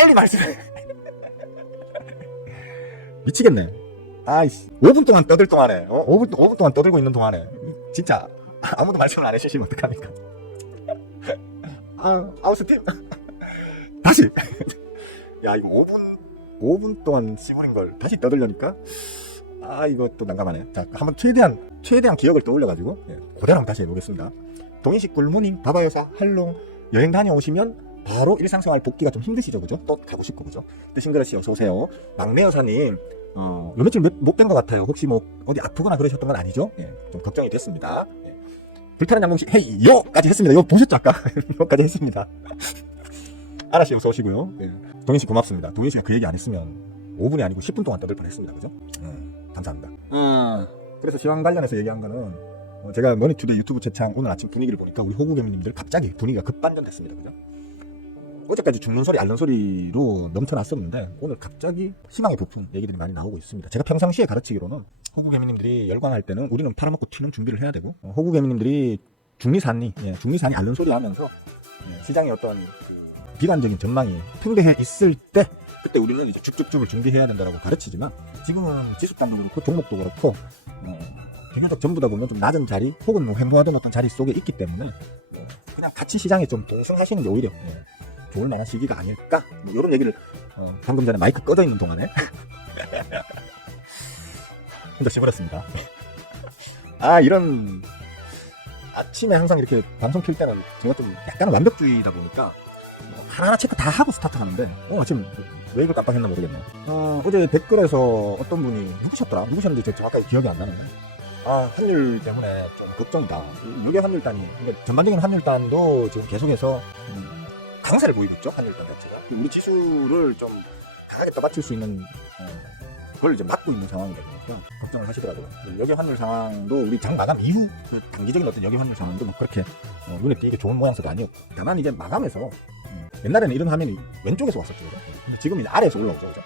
빨리 말씀해. 미치겠네. 아이씨. 5분 동안 떠들 동안에, 5분 동안 떠들고 있는 동안에, 진짜, 아무도 말씀을 안 해주시면 어떡합니까? 아웃스팀. 다시. 야, 이거 5분 동안 씹어린 걸 다시 떠들려니까, 이거 또 난감하네. 자, 한번 최대한 기억을 떠올려가지고, 그대로 한번 다시 해보겠습니다. 동인식 굴무닝, 바바여사, 할롱, 여행 다녀오시면, 바로 일상생활 복귀가 좀 힘드시죠, 그죠? 또 가고 싶고, 그죠? 뜨싱그라씨 어서오세요. 막내 여사님, 요 며칠 못 뵌 것 같아요. 혹시 뭐, 어디 아프거나 그러셨던 건 아니죠? 좀 걱정이 됐습니다. 불타는 양봉식, 헤이, 요까지 했습니다. 요 보셨죠, 아까? 요까지 했습니다. 아라씨 어서오시고요. 동인씨 고맙습니다. 동인씨가 그 얘기 안 했으면 5분이 아니고 10분 동안 떠들 뻔 했습니다. 그죠? 감사합니다. 그래서 시황 관련해서 얘기한 거는, 제가 머니투데이 유튜브 채창 오늘 아침 분위기를 보니까 우리 호구개미님들 갑자기 분위기가 급반전됐습니다. 그죠? 어제까지 죽는 소리 앓는 소리로 넘쳐났었는데 오늘 갑자기 희망의 부푼 얘기들이 많이 나오고 있습니다. 제가 평상시에 가르치기로는 호구개미님들이 열광할 때는 우리는 팔아먹고 튀는 준비를 해야 되고, 호구개미님들이 중리산이 앓는 소리 하면서 시장의 어떤 그 비관적인 전망이 팽배해 있을 때 그때 우리는 이제 쭉쭉쭉을 준비해야 된다고 가르치지만, 지금은 지수단도 그렇고 종목도 그렇고 비교적 전부 다 보면 좀 낮은 자리 혹은 뭐 횡보하던 어떤 자리 속에 있기 때문에 그냥 같이 시장에 좀 동승하시는 게 오히려 좋을 만한 시기가 아닐까? 뭐 이런 얘기를 방금 전에 마이크 꺼져 있는 동안에 혼자 씹어렸습니다. 이런 아침에 항상 이렇게 방송 킬 때는 제가 좀 약간은 완벽주의다 보니까 하나하나 체크 다 하고 스타트 하는데 오늘 아침 왜 이걸 깜빡했나 모르겠네. 어제 댓글에서 어떤 분이 누구셨는지 제가 정확하게 기억이 안 나는데, 환율 때문에 좀 걱정이다. 이게 환율단이, 그러니까 전반적인 환율단도 지금 계속해서 강세를 보이고 있죠. 환율단 자체가. 우리 지수를 좀 강하게 떠받칠 수 있는 그걸 이제 막고 있는 상황이다 보니까 걱정을 하시더라고요. 여기 환율 상황도 우리 장 마감 이후 그 단기적인 어떤 여기 환율 상황도 뭐 그렇게 눈에 띄게 좋은 모양새도 아니었고, 다만 이제 마감해서 옛날에는 이런 화면이 왼쪽에서 왔었죠. 그죠? 근데 지금 이제 아래에서 올라오죠. 그죠?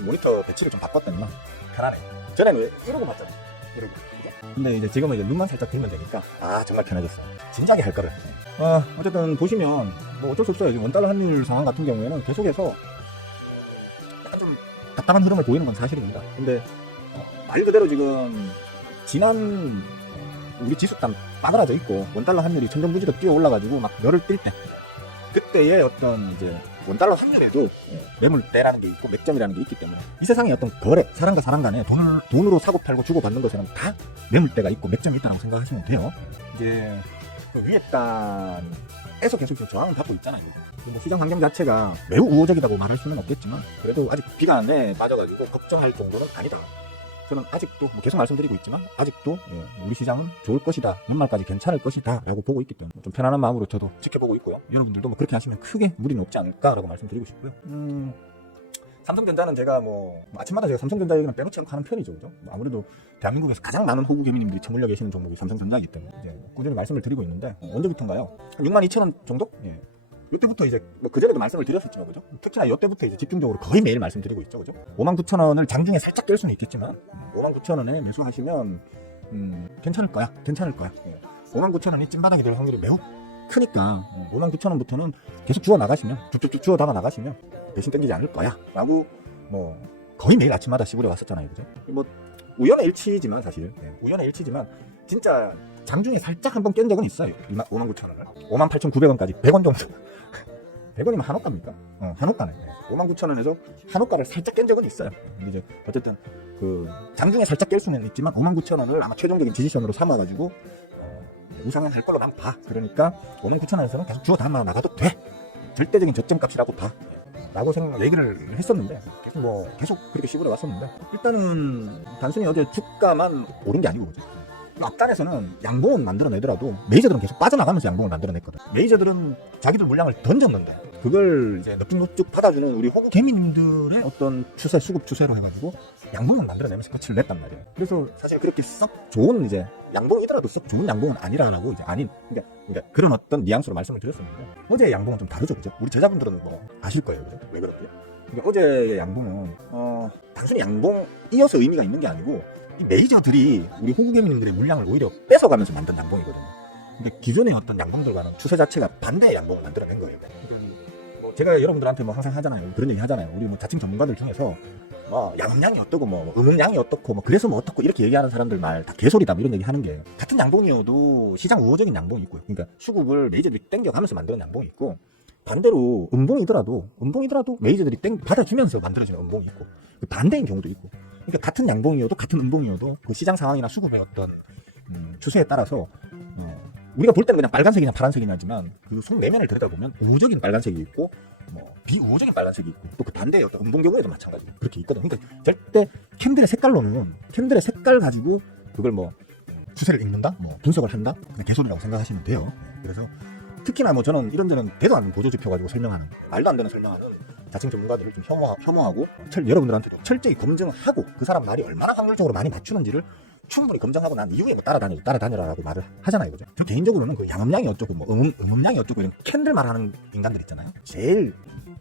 모니터 배치를 좀 바꿨더니 편하네. 전에는 이러고 봤잖아요. 이러고. 그죠? 근데 이제 지금은 이제 눈만 살짝 들면 되니까 정말 편해졌어요. 진작에 할 거를. 어쨌든 보시면 뭐 어쩔 수 없어요. 지금 원달러 환율 상황 같은 경우에는 계속해서 약간 좀 답답한 흐름을 보이는 건 사실입니다. 근데 말 그대로 지금 지난 우리 지수단 빠그라져 있고 원달러 환율이 천정부지로 뛰어 올라가지고 막 열을 뛸 때, 그때의 어떤 이제 원달러 환율에도 매물대라는 게 있고 맥점이라는 게 있기 때문에 이 세상의 어떤 거래, 사람과 사람 간에 돈으로 사고 팔고 주고 받는 것에는 다 매물대가 있고 맥점이 있다고 생각하시면 돼요. 이제 그 위에 단에서 계속 저항을 받고 있잖아요. 뭐 시장 환경 자체가 매우 우호적이라고 말할 수는 없겠지만 그래도 아직 비관에 빠져가지고 걱정할 정도는 아니다. 저는 아직도 계속 말씀드리고 있지만 아직도 우리 시장은 좋을 것이다, 연말까지 괜찮을 것이다 라고 보고 있기 때문에 좀 편안한 마음으로 저도 지켜보고 있고요. 여러분들도 뭐 그렇게 하시면 크게 무리는 없지 않을까 라고 말씀드리고 싶고요. 삼성전자는 제가 뭐 아침마다 제가 삼성전자 얘기는 빼놓지 않고 하는 편이죠. 그죠? 아무래도 대한민국에서 가장 많은 호구개미님들이 처물려 계시는 종목이 삼성전자이기 때문에 이제 꾸준히 말씀을 드리고 있는데, 언제부터인가요? 한 62,000원 정도? 이때부터 이제 뭐 그전에도 말씀을 드렸었죠. 그죠? 특히나 이때부터 이제 집중적으로 거의 매일 말씀드리고 있죠. 그죠? 59,000원을 장중에 살짝 깰 수는 있겠지만 59,000원에 매수하시면 괜찮을 거야. 59,000원이 찐바닥이 될 확률이 매우 크니까 59,000원부터는 계속 주워 나가시면, 쭉쭉쭉 주워 담아 나가시면 대신 땡기지 않을 거야 라고 뭐 거의 매일 아침마다 씹으려 왔었잖아요. 그죠? 뭐 우연의 일치지만 사실 우연의 일치지만 진짜 장중에 살짝 한번 깬 적은 있어요. 59,000원을 58,900원까지 100원 정도 100원이면 한호가입니까? 한호가네. 59,000원에서 한호가를 살짝 깬 적은 있어요. 근데 이제 어쨌든 그 장중에 살짝 깰 수는 있지만 59,000원을 아마 최종적인 지지선으로 삼아가지고 우상향할 걸로 난 봐. 그러니까 59,000원에서는 계속 주워 담아 나가도 돼. 절대적인 저점값이라고 봐. 라고 얘기를 했었는데 계속 그렇게 씹으려 왔었는데, 일단은 단순히 어제 주가만 오른 게 아니고 그죠? 앞단에서는 양봉은 만들어내더라도 메이저들은 계속 빠져나가면서 양봉을 만들어냈거든. 메이저들은 자기들 물량을 던졌는데 그걸 이제 넙죽넙죽 받아주는 우리 호구개미님들의 어떤 추세, 수급 추세로 해가지고 양봉을 만들어내면서 끝을 냈단 말이에요. 그래서 사실 그렇게 썩 좋은 이제 양봉이더라도 썩 좋은 양봉은 아니라라고 이제 그러니까 그런 어떤 뉘앙스로 말씀을 드렸었는데, 어제의 양봉은 좀 다르죠, 그죠? 우리 제자분들은 뭐 아실 거예요, 그죠? 왜 그런지. 그러니까 어제의 양봉은 단순히 양봉이어서 의미가 있는 게 아니고 이 메이저들이 우리 호구개미님들의 물량을 오히려 뺏어가면서 만든 양봉이거든요. 근데 기존의 어떤 양봉들과는 추세 자체가 반대의 양봉을 만들어낸 거예요. 그러니까 뭐 뭐 제가 여러분들한테 뭐 항상 하잖아요. 그런 얘기 하잖아요. 우리 뭐 자칭 전문가들 중에서 뭐 양음량이 어떻고 뭐 음음량이 어떻고 뭐 그래서 뭐 어떻고 이렇게 얘기하는 사람들 말 다 개소리다 뭐 이런 얘기 하는 게, 같은 양봉이어도 시장 우호적인 양봉이 있고요. 그러니까 수급을 메이저들이 땡겨가면서 만드는 양봉이 있고, 반대로 음봉이더라도 메이저들이 받아주면서 만들어지는 음봉이 있고, 반대인 경우도 있고. 그러니까 같은 양봉이어도 같은 음봉이어도 그 시장 상황이나 수급의 어떤 추세에 따라서 우리가 볼 때는 그냥 빨간색이나 파란색이냐지만 그 속 내면을 들여다보면 우호적인 빨간색이 있고 뭐 비우호적인 빨간색이 있고, 또 그 반대의 어떤 음봉 경우에도 마찬가지로 그렇게 있거든. 그러니까 절대 캔들의 색깔 가지고 그걸 뭐 추세를 읽는다, 뭐 분석을 한다, 그냥 개소리라고 생각하시면 돼요. 그래서 특히나 뭐 저는 이런저런 대도 않는 보조지표 가지고 설명하는, 말도 안 되는 설명하는 자칭 전문가들을 좀 혐오하고 여러분들한테도 철저히 검증하고 그 사람 말이 얼마나 확률적으로 많이 맞추는지를 충분히 검증하고 난 이후에 뭐 따라다니라고 말을 하잖아요. 그죠? 저 개인적으로는 그 양음량이 어쩌고 뭐 음음량이 어쩌고 이런 캔들 말하는 인간들 있잖아요. 제일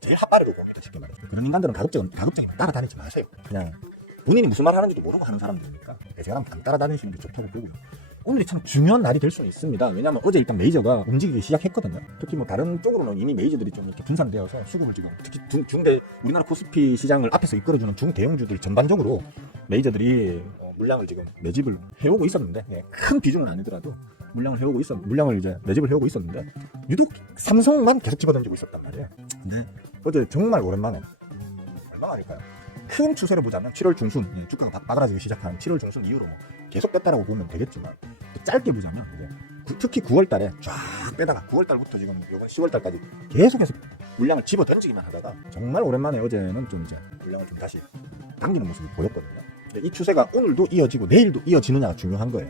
핫바리로 봅니다. 쉽게 말해서. 그런 인간들은 가급적이면 따라다니지 마세요. 그냥 본인이 무슨 말 하는지도 모르고 하는 사람들이니까 제가 안 따라다니시는 게 좋다고 보고요. 오늘이 참 중요한 날이 될 수는 있습니다. 왜냐하면 어제 일단 메이저가 움직이기 시작했거든요. 특히 뭐 다른 쪽으로는 이미 메이저들이 좀 이렇게 분산되어서 수급을 지금, 특히 중대 우리나라 코스피 시장을 앞에서 이끌어주는 중대형주들 전반적으로 메이저들이 물량을 지금 매집을 해오고 있었는데, 큰 비중은 아니더라도 물량을 이제 매집을 해오고 있었는데, 유독 삼성만 계속 집어던지고 있었단 말이에요. 근데 어제 정말 오랜만에, 얼마만일까요? 큰 추세로 보자면 7월 중순, 주가가 바그라지기 시작한 7월 중순 이후로 뭐 계속 뺐다라고 보면 되겠지만, 짧게 보자면 이제 특히 9월달에 쫙 빼다가 9월달부터 지금 이번 10월달까지 계속해서 물량을 집어 던지기만 하다가, 정말 오랜만에 어제는 좀 이제 물량을 좀 다시 당기는 모습을 보였거든요. 이 추세가 오늘도 이어지고 내일도 이어지느냐가 중요한 거예요.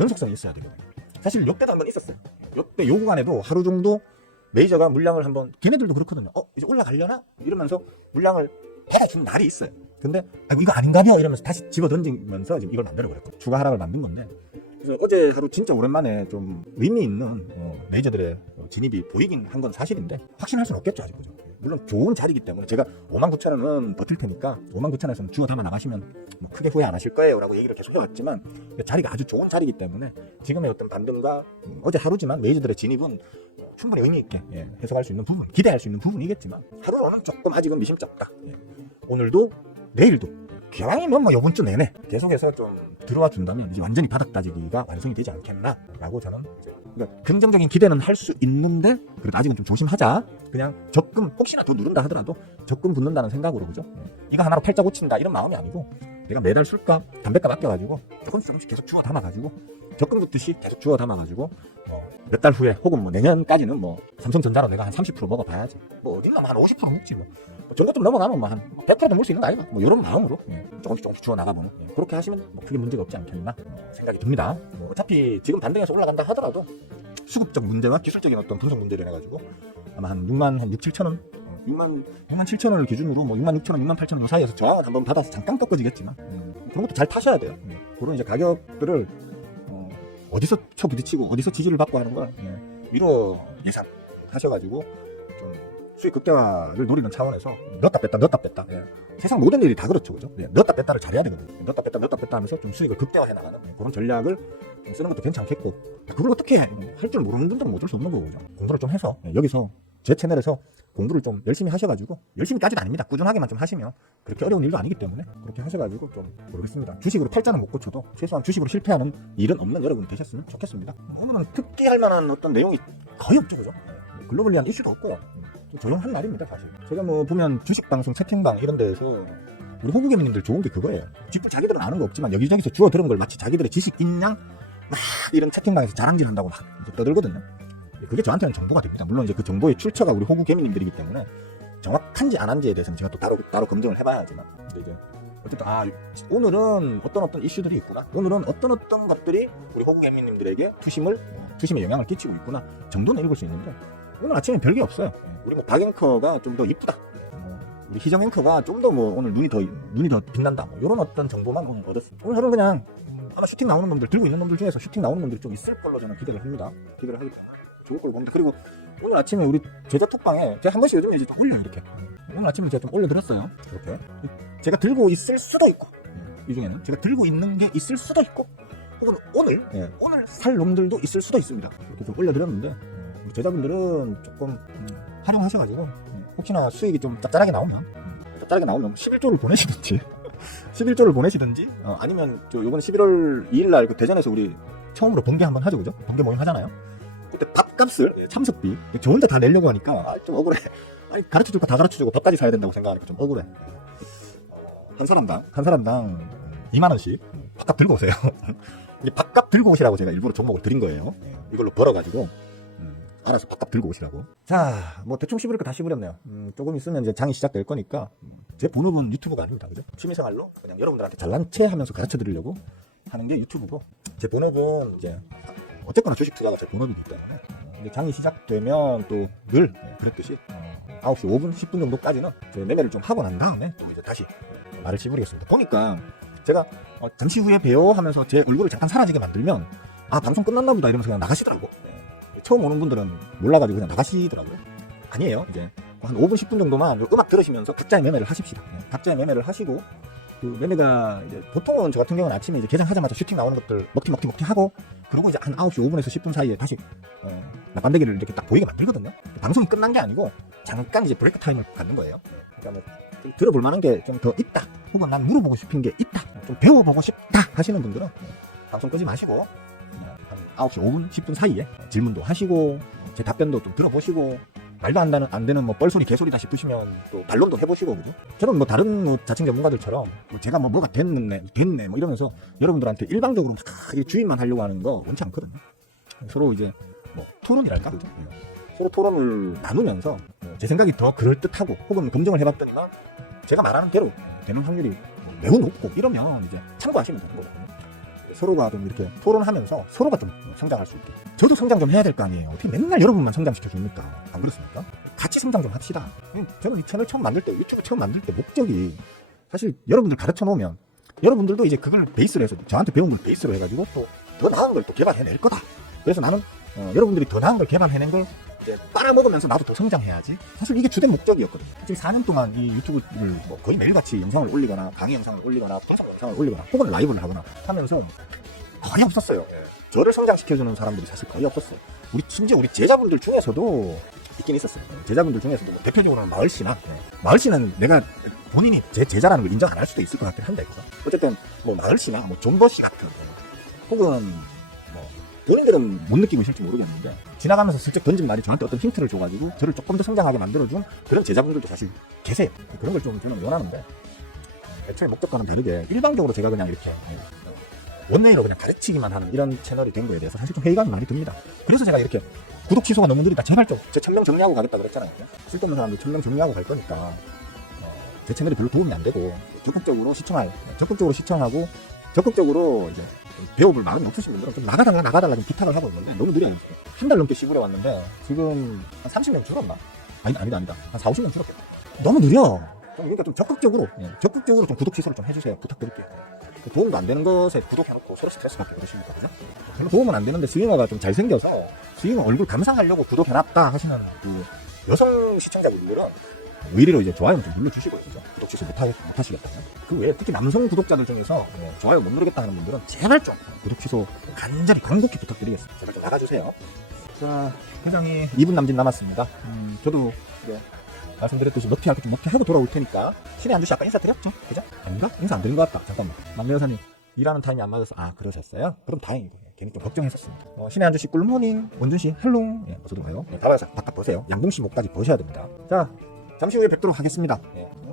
연속성이 있어야 되거든요. 사실 요때도 한번 있었어요. 요때 요 구간에도 하루 정도 메이저가 물량을 한번, 걔네들도 그렇거든요. 이제 올라가려나? 이러면서 물량을 받아준 날이 있어요. 근데 아이고 이거 아닌가벼 이러면서 다시 집어 던지면서 지금 이걸 만들어버렸거든요. 주가 하락을 만든 건데, 그래서 어제 하루 진짜 오랜만에 좀 의미 있는 메이저들의 진입이 보이긴 한 건 사실인데, 확신할 수는 없겠죠 아직. 그죠? 물론 좋은 자리이기 때문에 제가 59,000원은 버틸 테니까 59,000원에서는 주워 담아 나가시면 뭐 크게 후회 안 하실 거예요 라고 얘기를 계속 해왔지만, 자리가 아주 좋은 자리이기 때문에 지금의 어떤 반등과 어제 하루지만 메이저들의 진입은 충분히 의미 있게 해석할 수 있는 부분, 기대할 수 있는 부분이겠지만, 하루로는 조금 아직은 미심쩍다. 오늘도 내일도 기왕이면 뭐 요번 주 내내 계속해서 좀 들어와 준다면 이제 완전히 바닥 다지기가 완성이 되지 않겠나라고 저는 이제, 그러니까 긍정적인 기대는 할 수 있는데 그래도 아직은 좀 조심하자. 그냥 적금 혹시나 더 누른다 하더라도 적금 붙는다는 생각으로, 그죠? 이거 하나로 팔자 고친다 이런 마음이 아니고, 내가 매달 술값 담배값 아껴가지고 조금씩 계속 주워 담아가지고, 적금 붙듯이 계속 주워 담아가지고 몇 달 후에 혹은 뭐 내년까지는 뭐 삼성전자로 내가 한 30% 먹어봐야지, 뭐 어딘가 한 50% 먹지, 뭐 전거 좀 넘어가면 뭐 한 100%도 먹을 수 있는 거 아니야? 뭐 이런 마음으로 조금씩 주워 나가보는, 그렇게 하시면 뭐 크게 문제가 없지 않겠나 생각이 듭니다. 뭐 어차피 지금 반등해서 올라간다 하더라도 수급적 문제와 기술적인 어떤 분석 문제를 해가지고 아마 한 6, 7천 원 6만 7천 원을 기준으로 뭐 6만 6천 원, 6만 8천 원 사이에서 저항을 한번 받아서 잠깐 꺾어지겠지만, 그런 것도 잘 타셔야 돼요. 그런 이제 가격들을 어디서 쳐부딪히고 어디서 지지를 받고 하는 걸 미뤄 예상하셔가지고 좀 수익 극대화를 노리는 차원에서 넣었다 뺐다. 세상 모든 일이 다 그렇죠, 그죠? 넣었다 뺐다를 잘해야 되거든요. 넣었다 뺐다 하면서 좀 수익을 극대화해 나가는 그런 전략을 좀 쓰는 것도 괜찮겠고, 그걸 어떻게 할 줄 모르는 분들은 어쩔 수 없는 거고, 그죠? 공부를 좀 해서 여기서 제 채널에서 공부를 좀 열심히 하셔가지고, 열심히까지는 아닙니다. 꾸준하게만 좀 하시면 그렇게 어려운 일도 아니기 때문에 그렇게 하셔가지고 좀, 모르겠습니다. 주식으로 팔자는 못 고쳐도 최소한 주식으로 실패하는 일은 없는 여러분 되셨으면 좋겠습니다. 오늘은 특기할 만한 어떤 내용이 거의 없죠, 그죠? 글로벌리한 이슈도 없고요. 좀 조용한 날입니다, 사실. 제가 뭐 보면 주식방송, 채팅방 이런 데에서 우리 호구개미님들 좋은 게 그거예요. 뒷불 자기들은 아는 거 없지만 여기저기서 주워 들은 걸 마치 자기들의 지식인 양 막 이런 채팅방에서 자랑질한다고 막 떠들거든요. 그게 저한테는 정보가 됩니다. 물론 이제 그 정보의 출처가 우리 호구개미님들이기 때문에 정확한지 안 한지에 대해서는 제가 또 따로 검증을 해봐야 하지만, 이제 어쨌든 오늘은 어떤 이슈들이 있구나, 오늘은 어떤 것들이 우리 호구개미님들에게 투심에 영향을 끼치고 있구나 정도는 읽을 수 있는데, 오늘 아침에 별게 없어요. 우리 뭐 박 앵커가 좀 더 이쁘다, 우리 희정 앵커가 좀 더 뭐 오늘 눈이 더 빛난다, 뭐 이런 어떤 정보만 오늘 얻었어요. 오늘 하루는 그냥 아마 슈팅 나오는 놈들, 들고 있는 놈들 중에서 슈팅 나오는 놈들이 좀 있을 걸로 저는 기대를 합니다. 기대를 하기 때문에 좋을 걸로 봅니다. 그리고 오늘 아침에 우리 제자 톡방에 제가 한 번씩 요즘에 이제 좀 올려요, 이렇게. 오늘 아침에 제가 좀 올려드렸어요. 이렇게 제가 들고 있을 수도 있고, 이 중에는 제가 들고 있는 게 있을 수도 있고, 혹은 오늘 살 놈들도 있을 수도 있습니다. 이렇게 좀 올려드렸는데, 우리 제자분들은 조금 활용하셔가지고 혹시나 수익이 좀 짭짤하게 나오면 11조를 보내시든지 11조를 보내시든지 아니면 요번 11월 2일날 그 대전에서 우리 처음으로 번개 한번 하죠, 그죠? 번개 모임 하잖아요. 그때 밥값을 참석비 저 혼자 다 내려고 하니까 좀 억울해. 아니 가르쳐줄 거 다 가르쳐주고 밥까지 사야 된다고 생각하니까 좀 억울해. 한 사람당 2만 원씩 밥값 들고 오세요. 이제 밥값 들고 오시라고 제가 일부러 종목을 드린 거예요. 이걸로 벌어가지고 알아서 밥값 들고 오시라고. 자, 뭐 대충 씹으니까 다 씹으렸네요. 조금 있으면 이제 장이 시작될 거니까 제 본업은 유튜브가 아닙니다, 그죠? 취미생활로 그냥 여러분들한테 잘난 체 하면서 가르쳐 드리려고 하는 게 유튜브고, 제 본업은 이제 어쨌거나 주식 투자가 제 본업이기 때문에 이제 장이 시작되면 또 늘 그랬듯이 9시 5분, 10분 정도까지는 제 매매를 좀 하고 난 다음에 또 이제 다시 말을 씹으리겠습니다. 보니까 제가 잠시 후에 봬요 하면서 제 얼굴을 잠깐 사라지게 만들면 아 방송 끝났나 보다 이러면서 그냥 나가시더라고. 처음 오는 분들은 몰라가지고 그냥 나가시더라고요. 아니에요. 이제 한 5분 10분 정도만 음악 들으시면서 각자의 매매를 하십시다. 각자의 매매를 하시고 그 매매가 이제 보통은 저 같은 경우는 아침에 이제 개장하자마자 슈팅 나오는 것들 먹튀 하고 그리고 이제 한 9시 5분에서 10분 사이에 다시 나반대기를 이렇게 딱 보이게 만들거든요. 방송이 끝난 게 아니고 잠깐 이제 브레이크 타임을 갖는 거예요. 그러니까 뭐 들어볼 만한 게 좀 더 있다, 혹은 난 물어보고 싶은 게 있다, 좀 배워보고 싶다 하시는 분들은 방송 끄지 마시고 한 9시 5분 10분 사이에 질문도 하시고 제 답변도 좀 들어보시고 말도 안 되는 뭐 뻘소리 개소리다 싶으시면 또 반론도 해보시고, 그죠? 저는 뭐 다른 뭐 자칭 전문가들처럼 뭐 제가 뭐가 됐네 뭐 이러면서 여러분들한테 일방적으로 주인만 하려고 하는 거 원치 않거든요. 서로 이제 뭐 토론이랄까, 그죠? 서로 토론을 나누면서 제 생각이 더 그럴듯하고 혹은 검증을 해봤더니만 제가 말하는 대로 되는 확률이 매우 높고 이러면 이제 참고하시면 되는 거거든요. 서로가 좀 이렇게 토론하면서 서로가 좀 성장할 수 있게. 저도 성장 좀 해야 될 거 아니에요. 어떻게 맨날 여러분만 성장시켜줍니까? 안 그렇습니까? 같이 성장 좀 합시다. 저는 이 채널 처음 만들 때, 유튜브 처음 만들 때 목적이 사실 여러분들 가르쳐 놓으면 여러분들도 이제 그걸 베이스로 해서 저한테 배운 걸 베이스로 해가지고 또 더 나은 걸 또 개발해낼 거다. 그래서 나는 여러분들이 더 나은 걸 개발해낸 걸 이제 빨아먹으면서 나도 더 성장해야지. 사실 이게 주된 목적이었거든요. 지금 4년 동안 이 유튜브를 뭐 거의 매일같이 영상을 올리거나 강의 영상을 올리거나 파송 영상을 올리거나 혹은 라이브를 하거나 하면서 거의 없었어요. 저를 성장시켜주는 사람들이 사실 거의 없었어요. 심지어 우리 제자분들 중에서도 있긴 있었어요. 제자분들 중에서도 뭐 대표적으로는 마을씨는 내가 본인이 제 제자라는 걸 인정 안 할 수도 있을 것 같긴 한데, 그래서 어쨌든 뭐 마을씨나 뭐 존버씨 같은 혹은 뭐 본인들은 못 느끼고 있을지 모르겠는데 지나가면서 슬쩍 던진 말이 저한테 어떤 힌트를 줘가지고 저를 조금 더 성장하게 만들어준 그런 제자분들도 사실 계세요. 그런 걸 좀 저는 원하는데 애초에 목적과는 다르게 일방적으로 제가 그냥 이렇게 원웨이로 그냥 가르치기만 하는 이런 채널이 된 거에 대해서 사실 좀 회의감이 많이 듭니다. 그래서 제가 이렇게 구독 취소가 너무 느리다, 제발 좀 제 1000명 정리하고 가겠다 그랬잖아요. 쓸데없는 사람들 1000명 정리하고 갈 거니까 제 채널이 별로 도움이 안 되고 적극적으로 시청하고 적극적으로 이제 배워볼 마음이 없으신 분들은 좀 나가달라 좀 부탁을 하고 있는데 너무 느려요. 한 달 넘게 시부려 왔는데 지금 한 30명 줄었나? 아니다. 한 4, 50명 줄었겠다. 너무 느려. 그러니까 좀 적극적으로 좀 구독 취소를 좀 해주세요. 부탁드릴게요. 도움도 안 되는 것에 구독해놓고 서로 스트레스 받게 그러십니까, 그죠? 별로 도움은 안 되는데 스윙어가 좀 잘생겨서 스윙어 얼굴 감상하려고 구독해놨다 하시는 그 여성 시청자분들은 의리로 이제 좋아요 좀 눌러주시고요, 그죠? 구독 취소 못하시겠다면. 그 외에 특히 남성 구독자들 중에서 좋아요 못 누르겠다 하는 분들은 제발 좀 구독 취소 간절히 간곡히 부탁드리겠습니다. 제발 좀 나가주세요. 자, 회장이 2분 남짓 남았습니다. 저도 말씀드렸듯이 먹튀하고 돌아올 테니까 신의 안주씨 아까 인사드렸죠? 그죠? 아닌가? 인사 안 드린 것 같다. 잠깐만. 막내 여사님 일하는 타임이 안 맞아서 그러셨어요? 그럼 다행이고 괜히 좀 걱정했었습니다. 신의 안주씨 꿀모닝, 원준씨 헬롱. 어서도 가요. 가봐서 바깥 보세요. 양봉씨 목까지 보셔야 됩니다. 자, 잠시 후에 뵙도록 하겠습니다.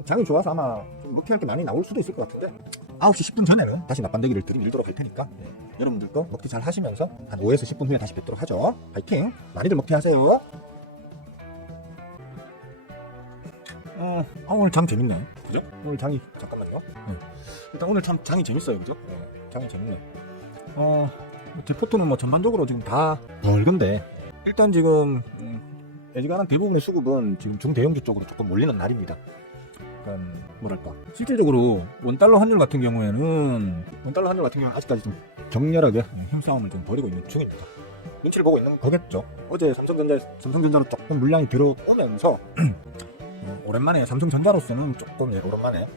장이 좋아서 아마 좀 먹튀할 게 많이 나올 수도 있을 것 같은데 9시 10분 전에는 다시 낮반대기를 들이밀도록 할 테니까 여러분들도 먹튀 잘 하시면서 한 5에서 10분 후에 다시 뵙도록 하죠. 파이팅! 많이들 먹튀하세요. 오늘 장 재밌네. 그죠? 오늘 장이, 잠깐만요. 일단 오늘 참 장이 재밌어요. 그죠? 장이 재밌네. 제 포트는 뭐 전반적으로 지금 다 붉은데, 일단 지금, 애지간한 대부분의 수급은 지금 중대형주 쪽으로 조금 몰리는 날입니다. 그러니까, 뭐랄까. 실질적으로 원달러 환율 같은 경우는 아직까지 좀 격렬하게 힘싸움을 좀 벌이고 있는 중입니다. 눈치를 보고 있는 거겠죠. 어제 삼성전자로 조금 물량이 들어오면서, 오랜만에 삼성전자로서는 조금 오랜만에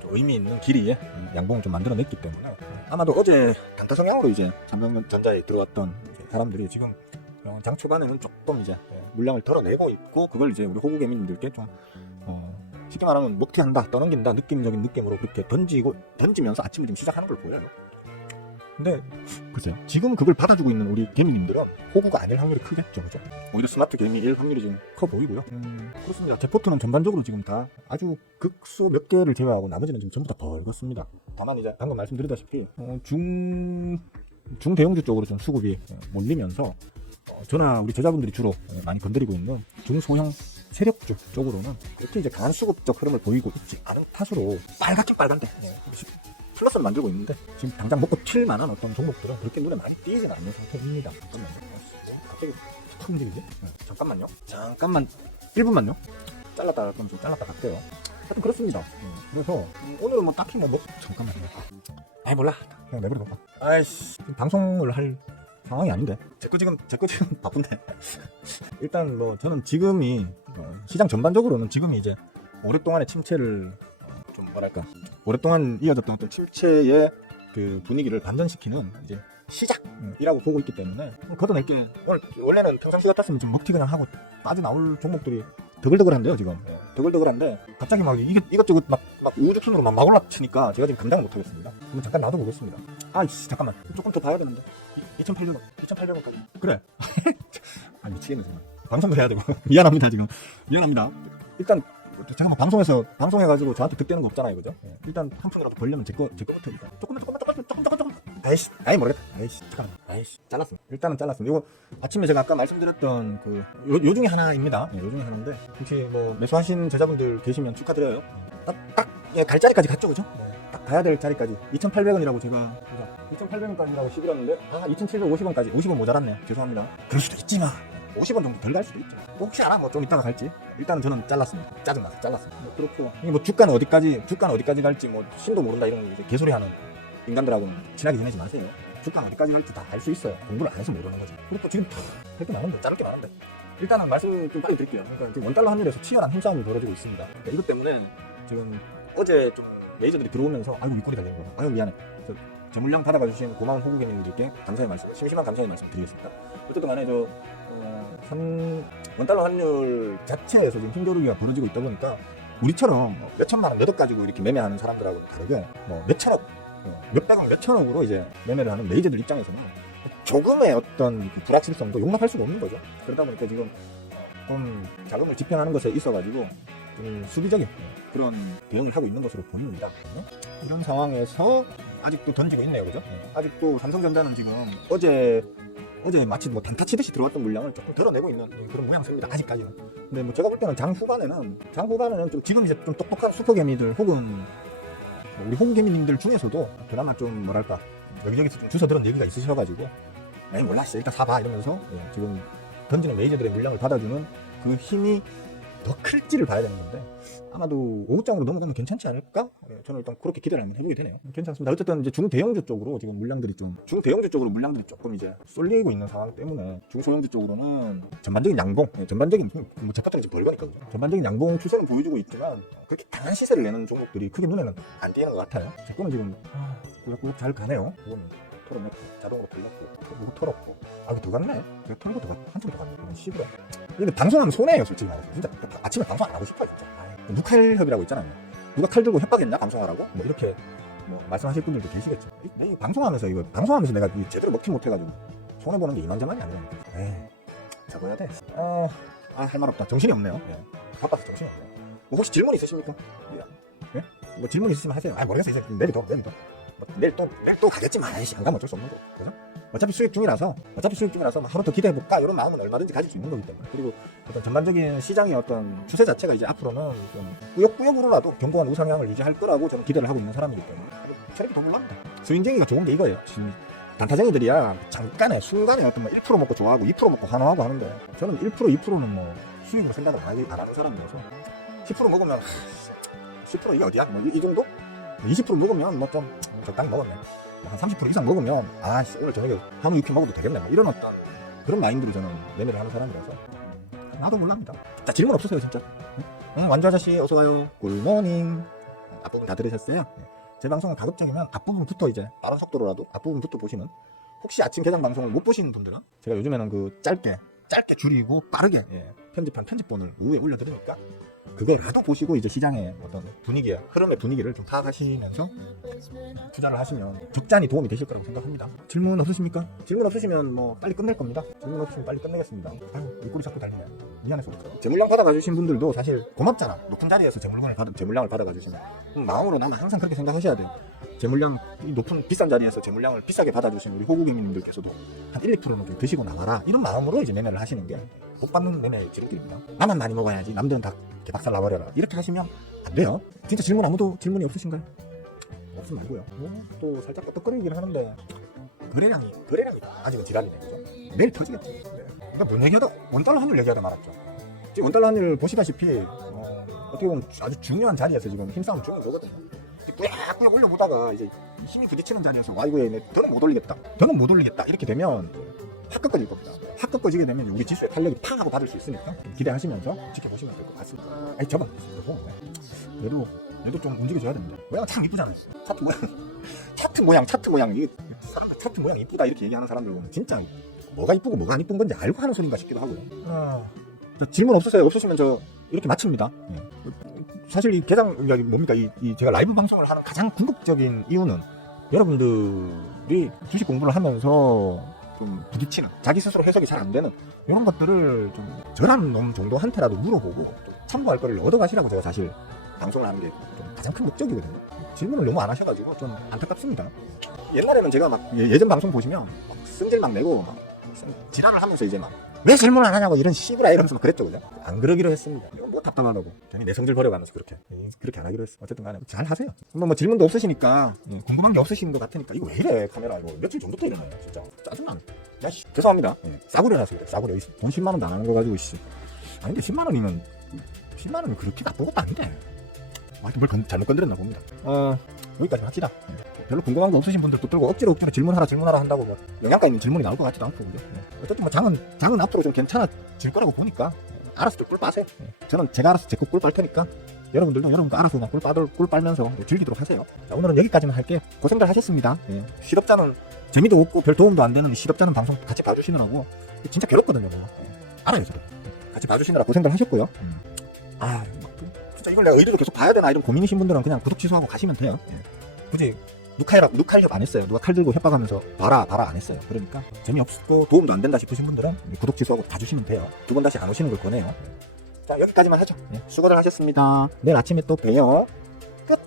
좀 의미 있는 길이에 양봉을 좀 만들어냈기 때문에 아마도 어제 단타 성향으로 이제 삼성전자에 들어왔던 사람들이 지금 장 초반에는 조금 이제 물량을 덜어내고 있고, 그걸 이제 우리 호구 개미님들께 좀 쉽게 말하면 먹튀한다, 떠넘긴다 느낌적인 느낌으로 그렇게 던지면서 아침을 좀 시작하는 걸 보여요. 근데 글쎄요, 지금 그걸 받아주고 있는 우리 개미님들은 호구가 아닐 확률이 크겠죠, 그죠? 오히려 스마트 개미일 확률이 지금 커 보이고요. 그렇습니다. 제 포트는 전반적으로 지금 다 아주 극소 몇 개를 제외하고 나머지는 지금 전부 다 벌겋습니다. 다만 이제 방금 말씀드렸다시피 중대형주 쪽으로 좀 수급이 몰리면서 저나 우리 제자분들이 주로 많이 건드리고 있는 중소형 세력주 쪽으로는 그렇게 이제 강한 수급적 흐름을 보이고 있지 않은 탓으로 빨갛게 빨간데 플러스를 만들고 있는데, 지금 당장 먹고 튈 만한 어떤 종목들은 그렇게 눈에 많이 띄지는 않는 상태입니다. 잠깐만요. 갑자기 툭 움직이지? 잠깐만요. 1분만요. 잘랐다 그럼 좀 잘랐다 갈게요. 하여튼 그렇습니다. 그래서 오늘은 뭐 딱히 잠깐만요. 아이 몰라. 그냥 내버려 둬봐. 아이씨, 방송을 할 상황이 아닌데. 제 거 지금 바쁜데. 일단 뭐 저는 지금이 시장 전반적으로는 지금이 이제 오랫동안의 침체를 좀 뭐랄까, 오랫동안 이어졌던 어떤 침체의 그 분위기를 반전시키는 이제 시작이라고 보고 있기 때문에 걷어낼게. 원래는 평상시 같았으면 좀 먹튀 그냥 하고 빠져나올 종목들이 더글더글한데요, 지금. 더글더글한데 갑자기 막 이것저것 막 우주순으로 막 올라치니까 제가 지금 감당을 못하겠습니다. 그럼 잠깐 놔둬보겠습니다. 아이씨, 잠깐만, 조금 더 봐야 되는데. 2,800원까지. 그래. 아, 미치겠네 정말. 방송도 해야 되고. 미안합니다. 일단 잠깐만, 방송해가지고 저한테 득되는 거 없잖아요, 그죠? 일단 한 푼이라도 벌려면 제 거부터 일단 조금. 아이 모르겠다. 잠깐만. 잘랐어. 일단은 잘랐습니다. 이거 아침에 제가 아까 말씀드렸던 요 중에 하나입니다. 요 중에 하나인데, 혹시 뭐 매수하신 제자분들 계시면 축하드려요. 갈 자리까지 갔죠, 그죠? 딱 가야 될 자리까지 2,800원이라고 제가 2,800원까지라고 시비렸는데 2,750원까지 50원 모자랐네요. 죄송합니다. 그럴 수도 있지만 50원 정도 덜 갈 수도 있죠. 뭐 혹시 알아? 뭐 좀 이따가 갈지. 일단은 저는 잘랐습니다. 짜증나서 잘랐습니다. 뭐 그렇고, 이게 뭐 주가는 어디까지 갈지 뭐 신도 모른다 이런 이제 개소리하는 인간들하고는 친하게 지내지 마세요. 주가는 어디까지 갈지 다 알 수 있어요. 공부를 안 해서 모르는 거지. 그렇고 지금 할 게 많은데, 자를 게 많은데. 일단은 말씀 좀 빨리 드릴게요. 그러니까 지금 원달러 환율에서 치열한 힘싸움이 벌어지고 있습니다. 그러니까 이것 때문에 지금 어제 좀 메이저들이 들어오면서 아이고 윗골이 달리는 거야. 아유 미안해. 제 물량 받아가 주신 고마운 호구개미님들께 심심한 감사의 말씀 드리겠습니다. 어쨌든 간에 원달러 환율 자체에서 지금 힘겨루기가 벌어지고 있다 보니까 우리처럼 몇 천만 원, 몇 억 가지고 이렇게 매매하는 사람들하고는 다르게 몇 천억, 몇백억, 몇천억으로 이제 매매를 하는 메이저들 입장에서는 조금의 어떤 불확실성도 용납할 수가 없는 거죠. 그러다 보니까 지금 좀 자금을 집행하는 것에 있어가지고 좀 수비적인 그런 대응을 하고 있는 것으로 보입니다. 이런 상황에서 아직도 던지고 있네요, 그죠? 아직도 삼성전자는 지금 어제 마치 뭐 단타 치듯이 들어왔던 물량을 조금 덜어내고 있는 그런 모양새입니다, 아직까지는. 근데 뭐 제가 볼 때는 장 후반에는 좀 지금 이제 좀 똑똑한 슈퍼개미들 혹은 우리 호구개미님들 중에서도 그나마 좀 뭐랄까 여기저기서 좀 주워들은 얘기가 있으셔가지고 에이 몰라 일단 사봐 이러면서 지금 던지는 메이저들의 물량을 받아주는 그 힘이 더 클지를 봐야 되는 건데, 아마도 오후장으로 넘어가면 괜찮지 않을까? 저는 일단 그렇게 기대를 한번 해보게 되네요. 괜찮습니다. 어쨌든 이제 중대형주 쪽으로 지금 물량들이 조금 이제 쏠리고 있는 상황 때문에 중소형주 쪽으로는 전반적인 양봉, 전반적인 뭐 제파트는 지금 벌거니까 전반적인 양봉 추세는 보여주고 있지만 그렇게 강한 시세를 내는 종목들이 크게 눈에는 안 띄는 것 같아요. 제 거는 지금 꾸역꾸역 잘 가네요. 이건 털어냈고 자동으로 돌렸고 누구 털었고 더 갔네. 제가 털고 한참 더 갔네. 이런 식으로. 근데 방송하면 손해예요, 솔직히 말해서. 진짜 아침에 방송 안 하고 싶어요, 진짜. 누칼협이라고 있잖아요. 누가 칼 들고 협박했냐, 방송하라고? 뭐 이렇게 말씀하실 분들도 계시겠죠. 이 방송하면서 내가 제대로 먹지 못해가지고 손해 보는 게 이만저만이 아니라니까. 에이, 적어야 돼. 할 말 없다. 정신이 없네요. 바빠서 정신이 없네요. 뭐 혹시 질문 있으십니까? 예? 뭐 질문 있으시면 하세요. 모르겠어, 이제 내일도. 내일 또 가겠지만, 안 가면 어쩔 수 없는 거. 그죠? 어차피 수익 중이라서 하루 더 기대해볼까? 이런 마음은 얼마든지 가질 수 있는 거기 때문에. 그리고 어떤 전반적인 시장의 어떤 추세 자체가 이제 앞으로는 좀 꾸역꾸역으로라도 견고한 우상향을 유지할 거라고 저는 기대를 하고 있는 사람이기 때문에. 체력이 더 올랍니다. 스윙쟁이가 좋은 게 이거예요. 단타쟁이들이야 순간에 어떤 1% 먹고 좋아하고 2% 먹고 환호하고 하는데, 저는 1%, 2%는 뭐 수익으로 생각을 안 하는 사람이라서 10% 먹으면 10% 이게 어디야? 이 정도? 20% 먹으면 뭐 좀 적당히 먹었네. 한 30% 이상 먹으면 오늘 저녁에 한우 육회 먹어도 되겠네, 뭐 이런 어떤 그런 마인드로 저는 매매를 하는 사람이라서 나도 몰랍니다. 자, 질문 없으세요 진짜? 완주 아저씨 어서와요. 굿모닝. 앞부분 다 들으셨어요? 제 방송은 가급적이면 앞부분부터 이제 빠른 속도로라도 앞부분부터 보시면 혹시 아침 개장 방송을 못 보시는 분들은 제가 요즘에는 그 짧게 줄이고 빠르게 편집한 편집본을 위에 올려드리니까 그거라도 보시고 이제 시장의 어떤 분위기야, 흐름의 분위기를 좀 파악하시면서 투자를 하시면 적잖이 도움이 되실 거라고 생각합니다. 질문 없으십니까? 질문 없으시면 뭐 빨리 끝낼 겁니다. 질문 없으시면 빨리 끝내겠습니다. 아유, 이 꼴이 자꾸 달리네. 미안해서 그렇죠. 재물량 받아가주신 분들도 사실 고맙잖아. 높은 자리에서 재물량을 받아가주시면 마음으로 나는 항상 그렇게 생각하셔야 돼요. 재물량, 이 높은 비싼 자리에서 재물량을 비싸게 받아주신 우리 호구개미님들께서도 한 1, 2%는 좀 드시고 나가라, 이런 마음으로 이제 매매를 하시는 게 못 받는 매매의 지름길입니다. 나만 많이 먹어야지, 남들은 다 이렇게 박살 나버려라, 이렇게 하시면 안 돼요. 진짜 아무도 질문이 없으신가요? 없으면 말고요. 또 살짝 끄떡거리긴 하는데 거래량이 아직은 지랄이네, 그죠? 내일 터지겠지. 네. 그러니까 뭔 얘기하다 원달러 환율 얘기하다 말았죠. 지금 원달러 환율 보시다시피 어떻게 보면 아주 중요한 자리에서 지금 힘싸움 중인 거거든요. 꾸역꾸역 올려보다가 이제 힘이 부딪히는 자리에서 이거에 더는 못 올리겠다 이렇게 되면 확 꺾어질 겁니다. 확 꺾어지게 되면 우리 지수의 탄력이 팡 하고 받을 수 있으니까 기대하시면서 지켜보시면 될 것 같습니다. 아니 저건 얘도 좀 움직여줘야 됩니다. 모양 참 이쁘잖아요. 차트 모양 이게 사람들 차트 모양 이쁘다 이렇게 얘기하는 사람들 보면 진짜 뭐가 이쁘고 뭐가 안 이쁜 건지 알고 하는 소린가 싶기도 하고요. 질문 없으세요? 없으시면 저 이렇게 마칩니다. 사실 이 개장 뭡니까, 이 제가 라이브 방송을 하는 가장 궁극적인 이유는 여러분들이 주식 공부를 하면서 좀 부딪히는, 자기 스스로 해석이 잘 안 되는 이런 것들을 좀 저라는 놈 정도한테라도 물어보고 좀 참고할 거리를 얻어가시라고 제가 사실 방송을 하는 게 좀 가장 큰 목적이거든요. 질문을 너무 안 하셔가지고 좀 안타깝습니다. 옛날에는 제가 막 예전 방송 보시면 막 승질 막 내고 막 지랄을 하면서 이제 막 왜 질문 안 하냐고 이런 씨부라 이러면서 막 그랬죠, 그죠? 안 그러기로 했습니다. 이건 뭐 답답하다고 괜히 내 성질 버려가면서 그렇게 안 하기로 했어. 어쨌든 간에 잘 하세요. 뭐 질문도 없으시니까, 궁금한 게 없으신 것 같으니까 이거 왜 이래 카메라 이거 며칠 전부터 이러네 진짜 짜증나네. 야씨 죄송합니다. 싸구려라서 그래. 싸구려. 돈 10만 원도 안 하는 거 가지고 씨. 아닌데 10만 원이면 그렇게 나쁜 것도 아닌데. 하여튼 뭘 잘못 건드렸나 봅니다. 여기까지 합시다. 별로 궁금한 거 없으신 분들 또 들고 억지로 질문하라 한다고 뭐 영양가 있는 질문이 나올 것 같지도 않고. 어쨌든 뭐 장은 앞으로 좀 괜찮아질 거라고 보니까 알아서 꿀 빠세요. 저는 제가 알아서 제 거 꿀 빨 테니까 여러분들도 여러분 거 알아서 꿀 빨면서 즐기도록 하세요. 자, 오늘은 여기까지만 할게요. 고생들 하셨습니다. 실업자는 재미도 없고 별 도움도 안 되는 실업자는 방송 같이 봐주시느라고 진짜 괴롭거든요. 알아요, 저도. 같이 봐주시느라 고생들 하셨고요. 진짜 이걸 내가 의리로 계속 봐야 되나 이런 고민이신 분들은 그냥 구독 취소하고 가시면 돼요. 굳이 누가 칼협 안 했어요. 누가 칼 들고 협박하면서 봐라 안 했어요. 그러니까 재미없고 도움도 안 된다 싶으신 분들은 구독 취소하고 봐주시면 돼요. 두 번 다시 안 오시는 걸 권해요. 자, 여기까지만 하죠. 수고들 하셨습니다. 내일 아침에 또 봬요. 끝.